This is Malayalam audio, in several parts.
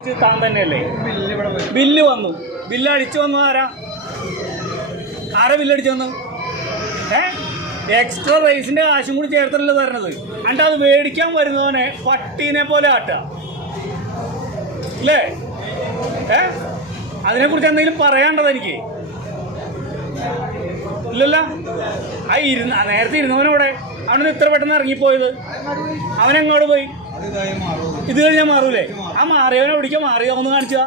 താൻ തന്നെയല്ലേ ബില്ല് വന്നു? ബില്ല് അടിച്ചു വന്നു ആരാ ബില്ലടിച്ചു വന്നു? എക്സ്ട്രാ റൈസിന്റെ കാശും കൂടി ചേർത്തല്ലോ തരണത്. എന്നിട്ട് അത് മേടിക്കാൻ വരുന്നവനെ പട്ടീനെ പോലെ ആട്ടുക അല്ലേ? അതിനെക്കുറിച്ച് എന്തെങ്കിലും പറയാണ്ടത് എനിക്ക് ഇല്ലല്ലോ. നേരത്തെ ഇരുന്നവനോടെ അവനൊന്ന് ഇത്ര പെട്ടെന്ന് ഇറങ്ങിപ്പോയത്, അവനെങ്ങോട്ട് പോയി? ഇത് കഴിഞ്ഞാൽ മാറൂലേ? ആ മാറിയവനെ പിടിക്കാൻ മാറിയ ഒന്ന് കാണിച്ചാ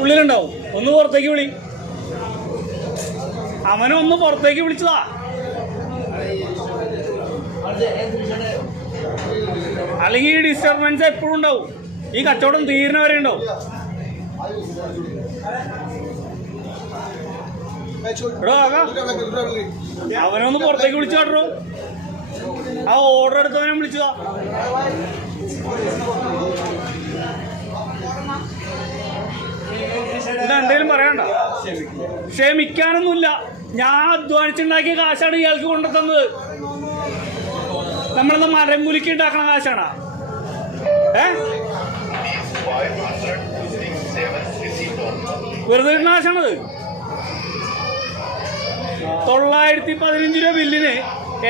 ഉള്ളിലുണ്ടാവും. ഒന്ന് പുറത്തേക്ക് വിളി, അവനൊന്ന് പുറത്തേക്ക് വിളിച്ചതാ. അല്ലെങ്കിൽ ഈ ഡിസ്റ്റർബൻസ് എപ്പോഴും ഉണ്ടാവും, ഈ കച്ചവടം തീരുന്നവരെ ഉണ്ടാവും. അവനൊന്ന് പുറത്തേക്ക് വിളിച്ചു കാട്ടോ. ആ ഓർഡർ എടുത്തവനെ വിളിച്ചതാ. എന്തെങ്കിലും പറയണ്ട. ക്ഷമിക്കാനൊന്നുമില്ല. ഞാൻ അധ്വാനിച്ചുണ്ടാക്കിയ കാശാണ് ഇയാൾക്ക് കൊണ്ടുതന്നത്. നമ്മളെന്താ മരം കുലുക്കി ഉണ്ടാക്കണ കാശാണ്? വെറുതെ ഇടുന്ന കാശാണത്. 915 രൂപ ബില്ലിന്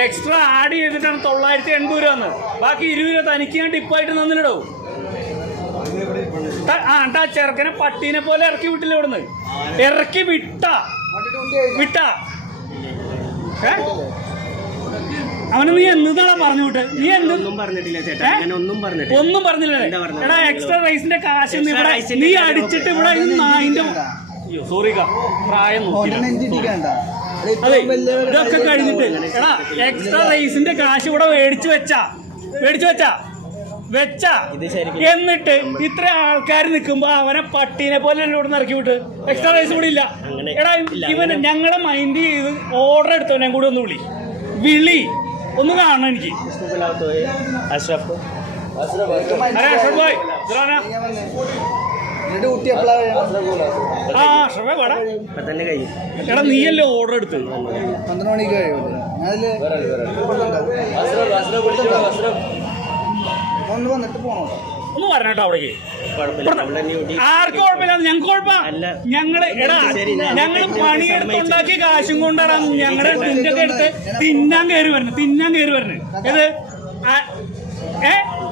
എക്സ്ട്രാ ആഡ് ചെയ്തിട്ടാണ് 980 രൂപ വന്നത്. ബാക്കി 20 രൂപ തനിക്ക് ഞാൻ ടിപ്പായിട്ട് തന്നില്ലടോ. ആ ചെറുക്കനെ പട്ടീനെ പോലെ ഇറക്കി വിട്ടില്ല ഇവിടുന്ന്. ഇറക്കി വിട്ടാ അവന് നീ എന്നതാ പറഞ്ഞു വിട്ട്? നീ ഒന്നും പറഞ്ഞില്ല. എടാ എക്സ്ട്രാ റൈസിന്റെ കാശ് നീ അടിച്ചിട്ട് ഇവിടെ നായിന്റെ സോറി പ്രായം അതെ ഇതൊക്കെ കഴിഞ്ഞിട്ട് എടാ എക്സ്ട്രാ റൈസിന്റെ കാശ് ഇവിടെ മേടിച്ചു വെച്ചാ എന്നിട്ട് ഇത്ര ആൾക്കാർ നിൽക്കുമ്പോ അവനെ പട്ടീനെ പോലെ ഇവിടെ നിന്ന് ഇറക്കി വിട്ട് എക്സ്ട്രാ റൈസ് കൂടി ഇല്ല. എടാ ഇവൻ ഞങ്ങളെ മൈൻഡ് ചെയ്ത് ഓർഡർ എടുത്തവനെ കൂടി ഒന്ന് വിളി ഒന്ന് കാണണം എനിക്ക്. എടാ നീയല്ലേ ഓർഡർ എടുത്ത്? 12 മണിക്ക് കഴിയും. ഒന്ന് വന്നിട്ട് പോണോ? ഒന്ന് പറഞ്ഞേട്ടോ അവിടേക്ക്. ആർക്കും കുഴപ്പമില്ല, ഞങ്ങൾക്ക് കുഴപ്പമില്ല. ഞങ്ങള് പണിയെടുത്തുണ്ടാക്കിയ കാശും കൊണ്ടാണ് ഞങ്ങളുടെ തുണ്ടൊക്കെ എടുത്ത് തിന്നാൻ കയറി വരുന്നത്. ഇത്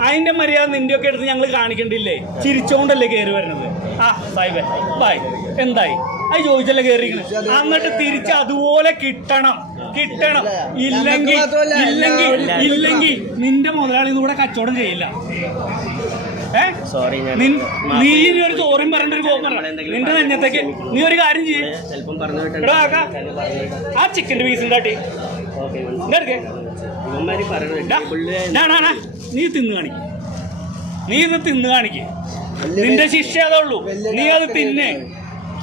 അതിന്റെ മര്യാദ നിന്റെ ഒക്കെ എടുത്ത് ഞങ്ങൾ കാണിക്കണ്ടില്ലേ? ചിരിച്ചോണ്ടല്ലേ കയറി വരുന്നത്? ആ സായിബേ ബായ് എന്തായി അത് ചോദിച്ചല്ലേ കയറിയിരിക്കുന്നത്. എന്നിട്ട് തിരിച്ച് അതുപോലെ കിട്ടണം. ഇല്ലെങ്കിൽ നിന്റെ മുതലാളി കൂടെ കച്ചവടം ചെയ്യില്ല. നീ ഇനി ഒരു ചോറും പറഞ്ഞ ഒരു പോകും നിന്റെ നെഞ്ഞത്തേക്ക്. നീ ഒരു കാര്യം ചെയ്യും, ആ ചിക്കൻ്റെ പീസ് ഉണ്ടാട്ടി നീ ഇത് തിന്ന് കാണിക്ക്. നിന്റെ ശിക്ഷ അതുള്ളൂ, നീ അത് തിന്നെ.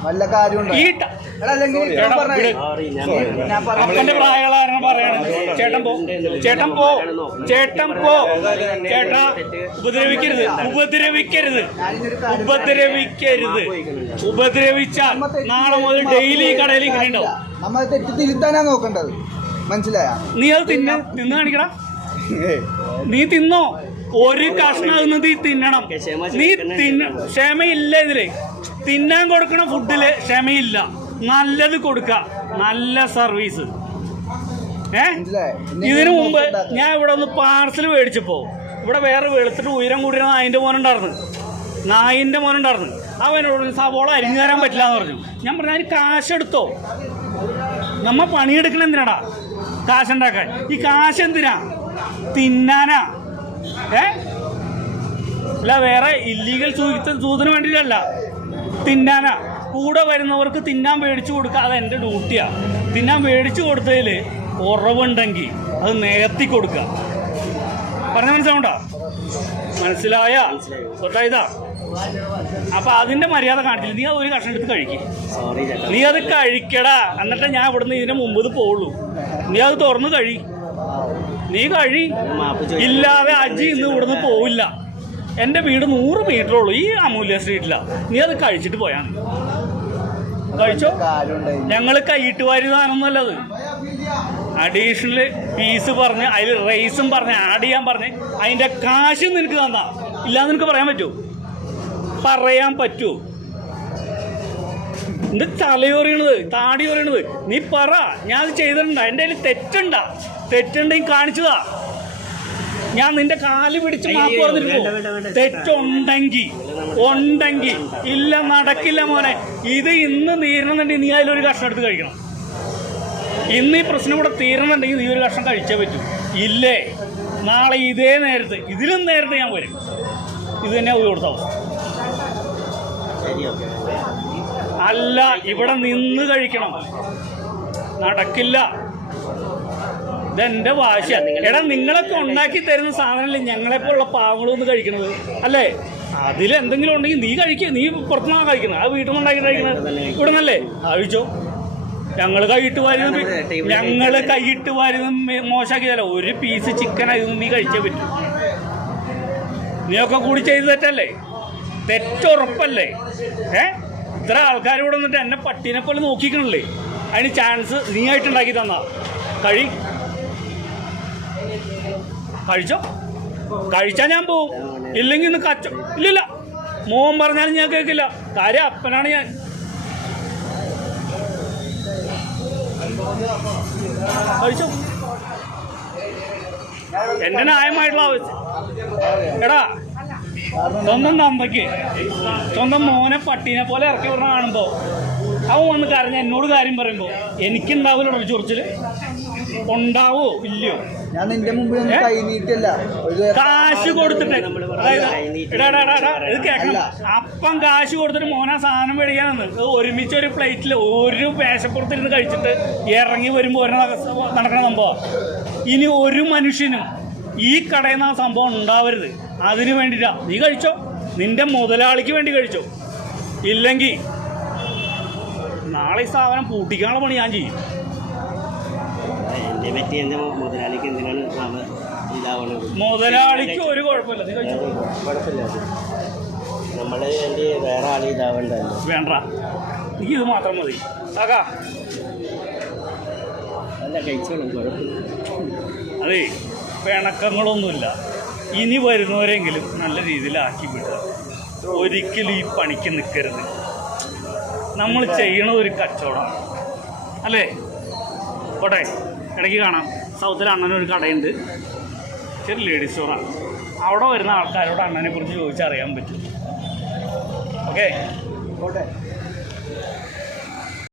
വല്ല കാര്യം അപ്പന്റെ പ്രായങ്ങളാരണം പറയാണ് ചേട്ടൻ പോ ചേട്ടാ ഉപദ്രവിച്ചാൽ നാളെ മുതൽ ഡെയിലി കടയിൽ ഇങ്ങനെ ഉണ്ടാവും. നമ്മൾ തെറ്റ് തിരുത്താനാ നോക്കേണ്ടത്, മനസ്സിലായ? നീ അത് തിന്ന് കാണിക്കടാ. നീ തിന്നോ? ഒരു കഷ്ണം നീ തിന്നണം. നീ ക്ഷമയില്ല ഇതില്. തിന്നാൻ കൊടുക്കണ ഫുഡില് ക്ഷമയില്ല. നല്ലത് കൊടുക്ക, നല്ല സർവീസ്. ഇതിനു മുമ്പ് ഞാൻ ഇവിടെ ഒന്ന് പാർസൽ മേടിച്ചപ്പോ ഇവിടെ വേറെ വെളുത്തിട്ട് ഉയരം കൂടിയ നായിന്റെ മോനുണ്ടായിരുന്നു. അവനോട് സവോള അരിഞ്ഞു തരാൻ പറ്റില്ല എന്ന് പറഞ്ഞു. ഞാൻ പറഞ്ഞു അതിന് കാശെടുത്തോ, നമ്മ പണിയെടുക്കണ എന്തിനാടാ? കാശുണ്ടാക്കാൻ. ഈ കാശ് എന്തിനാ? തിന്നാനാ. അല്ല വേറെ ഇല്ലീഗൽ സൂചന വേണ്ടിയിട്ടല്ല, തിന്നാനാ. കൂടെ വരുന്നവർക്ക് തിന്നാൻ മേടിച്ചു കൊടുക്കുക, അത് എൻ്റെ ഡ്യൂട്ടിയാ. തിന്നാൻ മേടിച്ചു കൊടുത്തതിൽ കുറവുണ്ടെങ്കിൽ അത് നികത്തി കൊടുക്കുക. പറഞ്ഞ മനസ്സിലാവണ്ടോ? മനസ്സിലായ തൊട്ടായതാ. അപ്പൊ അതിന്റെ മര്യാദ കാണിച്ചില്ല. നീ അത് ഒരു കഷ്ണം എടുത്ത് കഴിക്കും. നീ അത് കഴിക്കടാ. എന്നിട്ട് ഞാൻ ഇവിടുന്ന് ഇതിന് മുമ്പ് പോവുള്ളൂ. നീ അത് തുറന്ന് നീ ഇല്ലാതെ അജി ഇന്ന് ഇവിടുന്ന് പോവില്ല. എൻ്റെ വീട് 100 മീറ്റർ ഉള്ളൂ, ഈ അമൂല്യ സ്ട്രീറ്റിലാണ്. നീ അത് കഴിച്ചിട്ട് പോയാൽ കഴിച്ചോ. ഞങ്ങൾ കൈയിട്ട് വരുന്നതാണെന്നല്ലത്. അഡീഷണൽ പീസ് പറഞ്ഞ് അതിൽ റൈസും പറഞ്ഞ് ആഡ് ചെയ്യാൻ പറഞ്ഞ് അതിൻ്റെ കാശും നിനക്ക് തന്നാ ഇല്ലാന്ന് നിനക്ക് പറയാൻ പറ്റുമോ? പറയാൻ പറ്റുമോ? എന്ത് തലയൊറിയണത്, താടി ഒറിയണത്? നീ പറ, ഞാൻ അത് ചെയ്തിട്ടുണ്ടാ? എൻ്റെ കയ്യിൽ തെറ്റുണ്ടെങ്കിൽ കാണിച്ചതാ. ഞാൻ നിന്റെ കാല് പിടിച്ച് മാപ്പ് പറഞ്ഞിരുന്നു. തെറ്റുണ്ടെങ്കിൽ ഇല്ല, നടക്കില്ല മോനെ. ഇത് ഇന്ന് തീരണമെന്നുണ്ടെങ്കിൽ നീ അതിലൊരു കഷ്ണം എടുത്ത് കഴിക്കണം. ഇന്ന് ഈ പ്രശ്നം കൂടെ തീരണമെന്നുണ്ടെങ്കിൽ നീ ഒരു കഷ്ണം കഴിച്ചേ പറ്റൂ. ഇല്ലേ നാളെ ഇതേ നേരത്ത്, ഇതിലും നേരത്തെ ഞാൻ വരും. ഇത് തന്നെ പോയി കൊടുത്ത അവസ്ഥ അല്ല. ഇവിടെ നിന്ന് കഴിക്കണം, നടക്കില്ല. ഇതെന്റെ വാശിയാണ്. എടാ, നിങ്ങളൊക്കെ ഉണ്ടാക്കി തരുന്ന സാധനമല്ലേ ഞങ്ങളെപ്പോലുള്ള പാവങ്ങളൊന്ന് കഴിക്കണത് അല്ലേ? അതിലെന്തെങ്കിലും ഉണ്ടെങ്കിൽ നീ കഴിക്കുക. നീ പുറത്തുനിന്നാണ് കഴിക്കുന്നത്, ആ വീട്ടിൽ നിന്ന് ഉണ്ടാക്കി കഴിക്കുന്നത്. ഇവിടെ നിന്നല്ലേ കഴിച്ചോ. ഞങ്ങൾ കൈയിട്ട് വാരുന്ന മോശമാക്കിയതല്ല. ഒരു പീസ് ചിക്കനായിരുന്നു നീ കഴിച്ചേ പറ്റൂ. നീയൊക്കെ കൂടി ചെയ്ത് തെറ്റല്ലേ? തെറ്റുറപ്പല്ലേ? ഇത്ര ആൾക്കാർ ഇവിടെ വന്നിട്ട് എന്നെ പട്ടീനെ പോലെ നോക്കിക്കണല്ലേ? അതിന് ചാൻസ് നീ ആയിട്ടുണ്ടാക്കി തന്നാ. കഴിച്ചോ. കഴിച്ചാൽ ഞാൻ പോവും, ഇല്ലെങ്കിൽ ഇന്ന് കച്ചോ. ഇല്ലില്ല, മോൻ പറഞ്ഞാലും ഞാൻ കേൾക്കില്ല. കാര്യം അപ്പനാണ് ഞാൻ. കഴിച്ചോ. എൻ്റെ ന്യായമായിട്ടുള്ള ആവശ്യം. എടാ, സ്വന്തം തന്തയ്ക്ക് സ്വന്തം മോനെ പട്ടീനെ പോലെ ഇറക്കി വിടണ കാണുമ്പോൾ അവൻ വന്ന് കരഞ്ഞ എന്നോട് കാര്യം പറയുമ്പോൾ എനിക്കുണ്ടാവില്ലോ ചൊറിച്ചില്? ഉണ്ടാവോ ഇല്ലയോ? ഞാൻ നിന്റെ മുമ്പിൽ കൈ നീട്ടല്ല, കാശ് കൊടുത്തിട്ട്. ഇത് കേൾക്കണം. അപ്പം കാശ് കൊടുത്തിട്ട് മോനെ സാധനം മേടിക്കാനെന്ന് ഒരുമിച്ച് ഒരു പ്ലേറ്റിൽ ഒരു മേശപ്പുറത്തിരുന്ന് കഴിച്ചിട്ട് ഇറങ്ങി വരുമ്പോൾ ഒരു നടക്കണ സംഭവം. ഇനി ഒരു മനുഷ്യനും ഈ കടയിൽ നിന്ന് ആ സംഭവം ഉണ്ടാവരുത്. അതിന് വേണ്ടിയിട്ടാ. നീ കഴിച്ചോ, നിന്റെ മുതലാളിക്ക് വേണ്ടി കഴിച്ചോ. ഇല്ലെങ്കിൽ നാളെ ഈ സാധനം പൂട്ടിക്കാനുള്ള പണി ഞാൻ ചെയ്യും. മുതലാളിക്ക് ഒരു കുഴപ്പമില്ല, നീ കഴിച്ചോ. വേറെ ആൾ ഇതാവണ്ട. വേണ്ട, എനിക്ക് ഇത് മാത്രം മതി. ആകാ അല്ല, കഴിച്ചോളും, കുഴപ്പമില്ല. അതേ, പിണക്കങ്ങളൊന്നുമില്ല. ഇനി വരുന്നവരെങ്കിലും നല്ല രീതിയിലാക്കി വിടുക. ഒരിക്കലും ഈ പണിക്ക് നിൽക്കരുത്. നമ്മൾ ചെയ്യണത് ഒരു കച്ചവടമാണ് അല്ലേ? പോട്ടെ, ഇടയ്ക്ക് കാണാം സൗത്തിൽ അണ്ണനൊരു കടയുണ്ട്, ചെറിയ ലേഡീസ് സ്റ്റോറാണ്. അവിടെ വരുന്ന ആൾക്കാരോട് അണ്ണനെ കുറിച്ച് ചോദിച്ചറിയാൻ പറ്റും. ഓക്കെ.